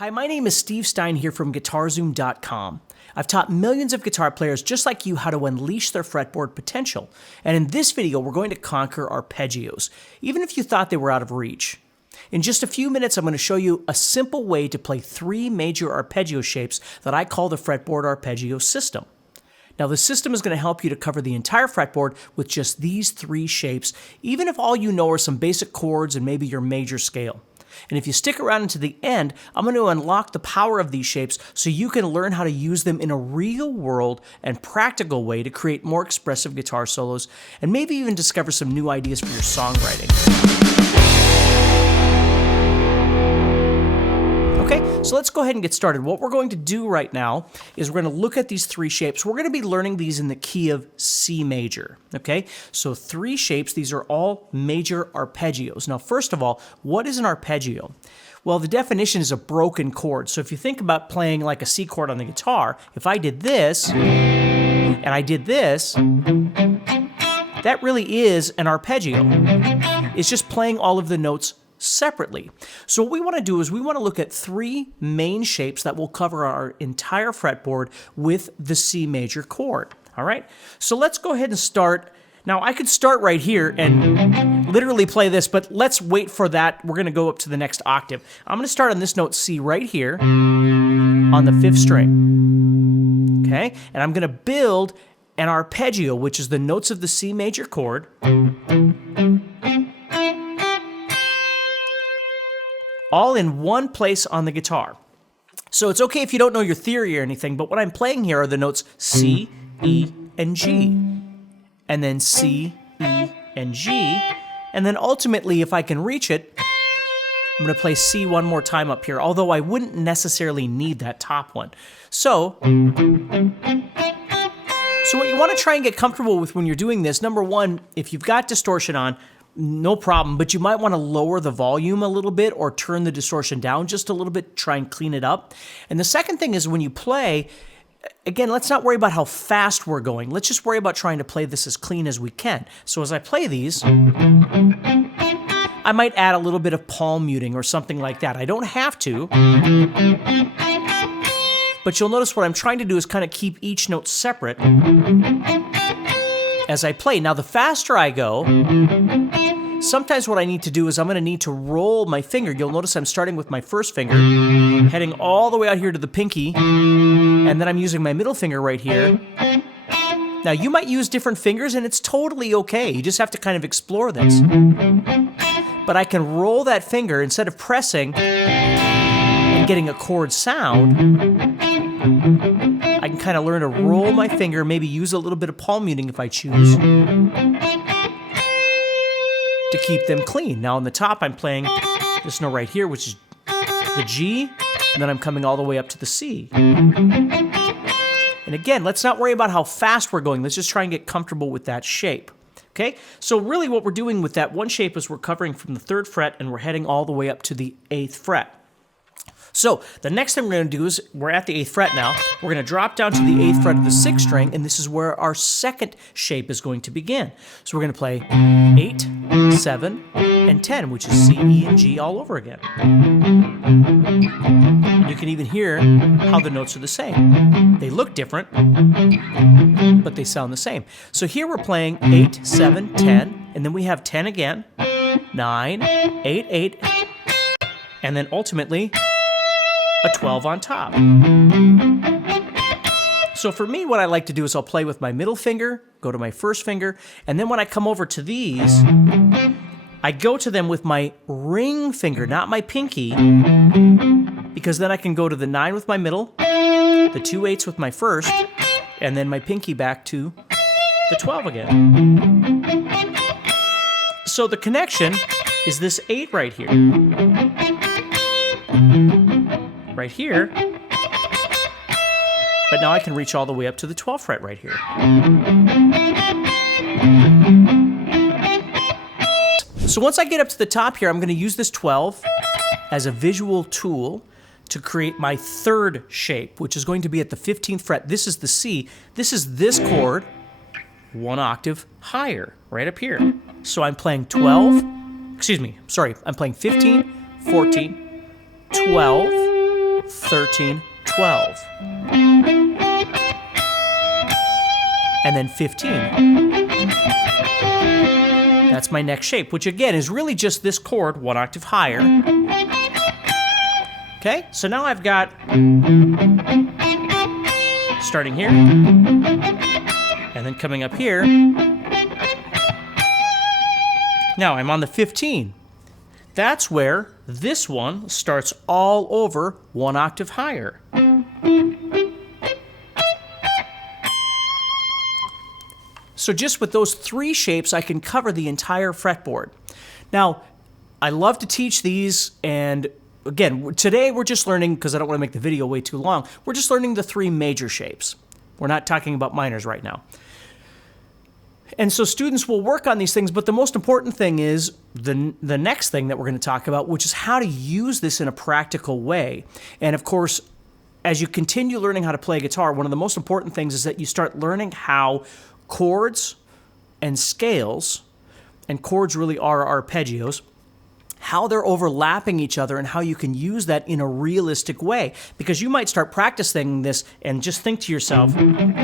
Hi, my name is Steve Stine here from guitarzoom.com. I've taught millions of guitar players just like you how to unleash their fretboard potential. And in this video, we're going to conquer arpeggios, even if you thought they were out of reach. In just a few minutes, I'm going to show you a simple way to play 3 major arpeggio shapes that I call the fretboard arpeggio system. Now, the system is going to help you to cover the entire fretboard with just these 3 shapes, even if all you know are some basic chords and maybe your major scale. And if you stick around until the end, I'm going to unlock the power of these shapes so you can learn how to use them in a real world and practical way to create more expressive guitar solos and maybe even discover some new ideas for your songwriting. Okay, so let's go ahead and get started. What we're going to do right now is we're going to look at these 3 shapes. We're going to be learning these in the key of C major, okay? So 3 shapes, these are all major arpeggios. Now, first of all, what is an arpeggio? Well, the definition is a broken chord. So if you think about playing like a C chord on the guitar, if I did this, and I did this, that really is an arpeggio. It's just playing all of the notes separately. So what we want to do is we want to look at 3 main shapes that will cover our entire fretboard with the C major chord. All right, so let's go ahead and start. Now I could start right here and literally play this, but let's wait for that. We're going to go up to the next octave. I'm going to start on this note C right here on the 5th string. Okay, and I'm going to build an arpeggio, which is the notes of the C major chord, all in one place on the guitar. So it's okay if you don't know your theory or anything, but what I'm playing here are the notes C, E, and G. And then C, E, and G. And then ultimately, if I can reach it, I'm going to play C one more time up here, although I wouldn't necessarily need that top one. So what you want to try and get comfortable with when you're doing this, number one, if you've got distortion on, no problem, but you might want to lower the volume a little bit or turn the distortion down just a little bit, try and clean it up. And the second thing is when you play, again, let's not worry about how fast we're going. Let's just worry about trying to play this as clean as we can. So as I play these, I might add a little bit of palm muting or something like that. I don't have to, but you'll notice what I'm trying to do is kind of keep each note separate as I play. Now, the faster I go, sometimes what I need to do is I'm going to need to roll my finger. You'll notice I'm starting with my first finger, heading all the way out here to the pinky, and then I'm using my middle finger right here. Now, you might use different fingers, and it's totally okay. You just have to kind of explore this. But I can roll that finger instead of pressing and getting a chord sound. I can kind of learn to roll my finger, maybe use a little bit of palm muting if I choose, to keep them clean. Now on the top, I'm playing this note right here, which is the G, and then I'm coming all the way up to the C. And again, let's not worry about how fast we're going. Let's just try and get comfortable with that shape. Okay? So really what we're doing with that one shape is we're covering from the 3rd fret and we're heading all the way up to the 8th fret. So the next thing we're going to do is, we're at the 8th fret now, we're going to drop down to the 8th fret of the 6th string, and this is where our second shape is going to begin. So we're going to play 8, 7, and 10, which is C, E, and G all over again. And you can even hear how the notes are the same. They look different, but they sound the same. So here we're playing 8, 7, 10, and then we have 10 again, 9, 8, 8, and then ultimately a 12 on top. So for me, what I like to do is I'll play with my middle finger, go to my first finger, and then when I come over to these, I go to them with my ring finger, not my pinky, because then I can go to the 9 with my middle, the 2 8s with my first, and then my pinky back to the 12 again. So the connection is this 8 right here. Right here, but now I can reach all the way up to the 12th fret right here. So once I get up to the top here, I'm going to use this 12 as a visual tool to create my 3rd shape, which is going to be at the 15th fret. This is the C. This is this chord, 1 octave higher, right up here. So I'm playing 12, I'm playing 15, 14, 12, 13, 12. And then 15. That's my next shape, which again is really just this chord 1 octave higher. Okay, so now I've got starting here, and then coming up here. Now I'm on the 15. That's where this one starts all over 1 octave higher. So just with those 3 shapes, I can cover the entire fretboard. Now, I love to teach these, and again, today we're just learning, because I don't want to make the video way too long, we're just learning the 3 major shapes. We're not talking about minors right now. And so students will work on these things, but the most important thing is the next thing that we're going to talk about, which is how to use this in a practical way. And of course, as you continue learning how to play guitar, one of the most important things is that you start learning how chords and scales, and chords really are arpeggios, how they're overlapping each other and how you can use that in a realistic way. Because you might start practicing this and just think to yourself,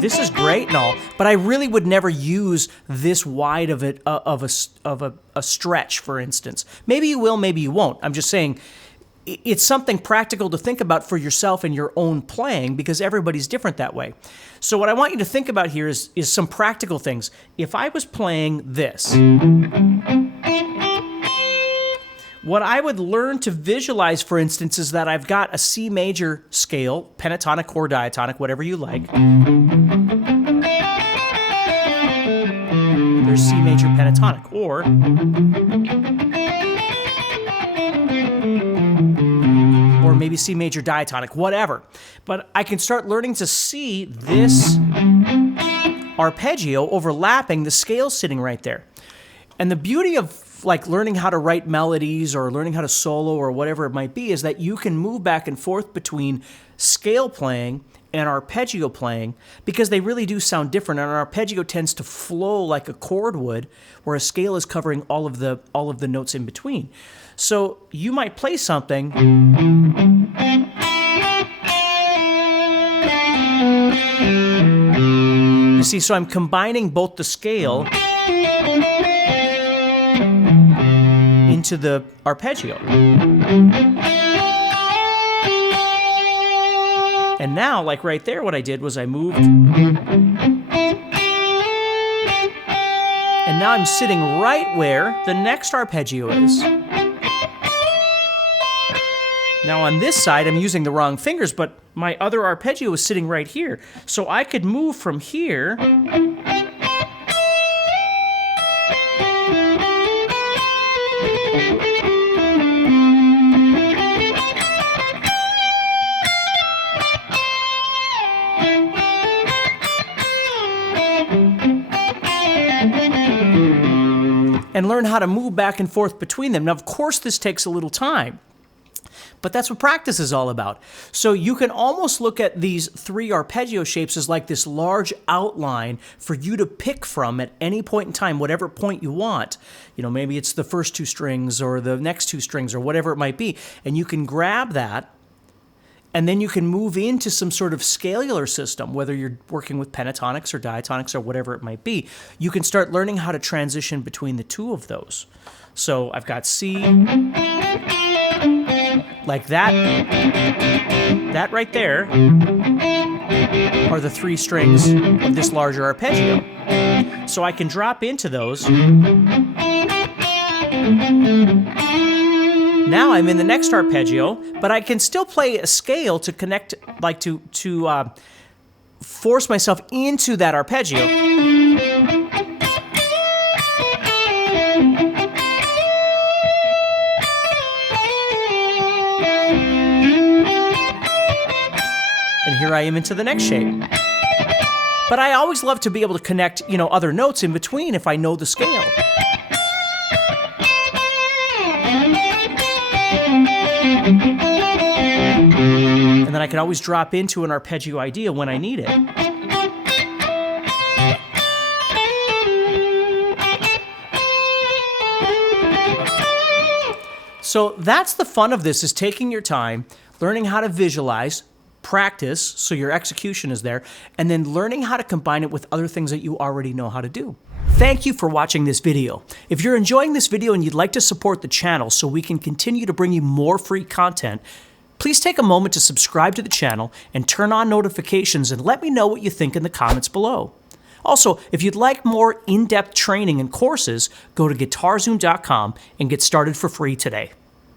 this is great and all, but I really would never use this wide of a stretch, for instance. Maybe you will, maybe you won't. I'm just saying it's something practical to think about for yourself and your own playing, because everybody's different that way. So what I want you to think about here is some practical things. If I was playing this, what I would learn to visualize, for instance, is that I've got a C major scale, pentatonic or diatonic, whatever you like. There's C major pentatonic, or maybe C major diatonic, whatever. But I can start learning to see this arpeggio overlapping the scale sitting right there. And the beauty of like learning how to write melodies or learning how to solo or whatever it might be is that you can move back and forth between scale playing and arpeggio playing, because they really do sound different. And an arpeggio tends to flow like a chord would, where a scale is covering all of the notes in between. So you might play something you see, so I'm combining both the scale into the arpeggio. And now, like right there, what I did was I moved. And now I'm sitting right where the next arpeggio is. Now on this side, I'm using the wrong fingers, but my other arpeggio is sitting right here. So I could move from here and learn how to move back and forth between them. Now, of course, this takes a little time, but that's what practice is all about. So you can almost look at these 3 arpeggio shapes as like this large outline for you to pick from at any point in time, whatever point you want. You know, maybe it's the first 2 strings or the next 2 strings or whatever it might be. And you can grab that, and then you can move into some sort of scalar system, whether you're working with pentatonics or diatonics or whatever it might be. You can start learning how to transition between the 2 of those. So I've got C, like that. That right there are the 3 strings of this larger arpeggio. So I can drop into those. Now I'm in the next arpeggio, but I can still play a scale to connect, like to force myself into that arpeggio. And here I am into the next shape. But I always love to be able to connect, you know, other notes in between if I know the scale. And then I can always drop into an arpeggio idea when I need it. So that's the fun of this, is taking your time, learning how to visualize, practice so your execution is there, and then learning how to combine it with other things that you already know how to do. Thank you for watching this video. If you're enjoying this video and you'd like to support the channel so we can continue to bring you more free content, please take a moment to subscribe to the channel and turn on notifications and let me know what you think in the comments below. Also, if you'd like more in-depth training and courses, go to guitarzoom.com and get started for free today.